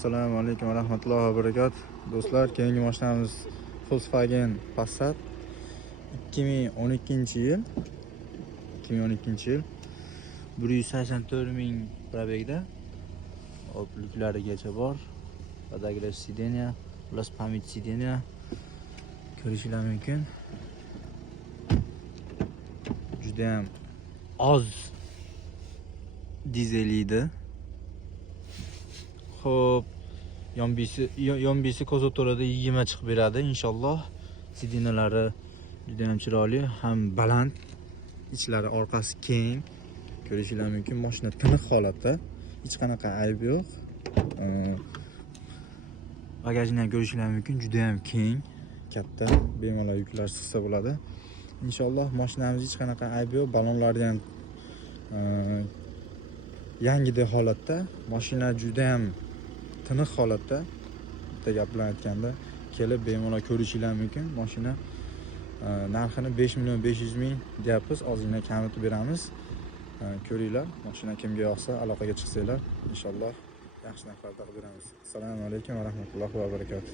Assalomu alaykum va rahmatullohi va barakatuh. Do'stlar, keyingi mashinamiz Volkswagen Passat 2012-yil. 2012-yil. 184 ming probegda. Opluklarigacha bor. Podagrev sideniya, plus pamyat sideniya. Ko'rishingiz mumkin. Juda ham oz dizel edi. Xo'p, yonbisi kozotorada 20 chiqib beradi inshaalloh. Sidinalari juda ham chiroyli, ham baland, ichlari orqasi keng. Ko'rishingiz mumkin, mashina tiniq holatda, hech qanaqa ayb yo'q. Bagajini ham ko'rishingiz mumkin, juda ham keng, katta, bemalol yuklar sig'sa bo'ladi. Inshaalloh mashinamiz hech qanaqa ayb yo'q, balonlari ham yangidek holatda. Mashina juda ham tiniq holatda. Bitta gap bilan aytganda, kelib bemalol ko'rishingiz mumkin. Mashina narxini 5.500.000 deyapmiz, ozgina kamitib beramiz. Ko'ringlar, mashina kimga yoqsa aloqaga chiqsanglar, inshaalloh yaxshi narxlarda qilib beramiz. Assalomu alaykum va rahmatullohi va barakatuh.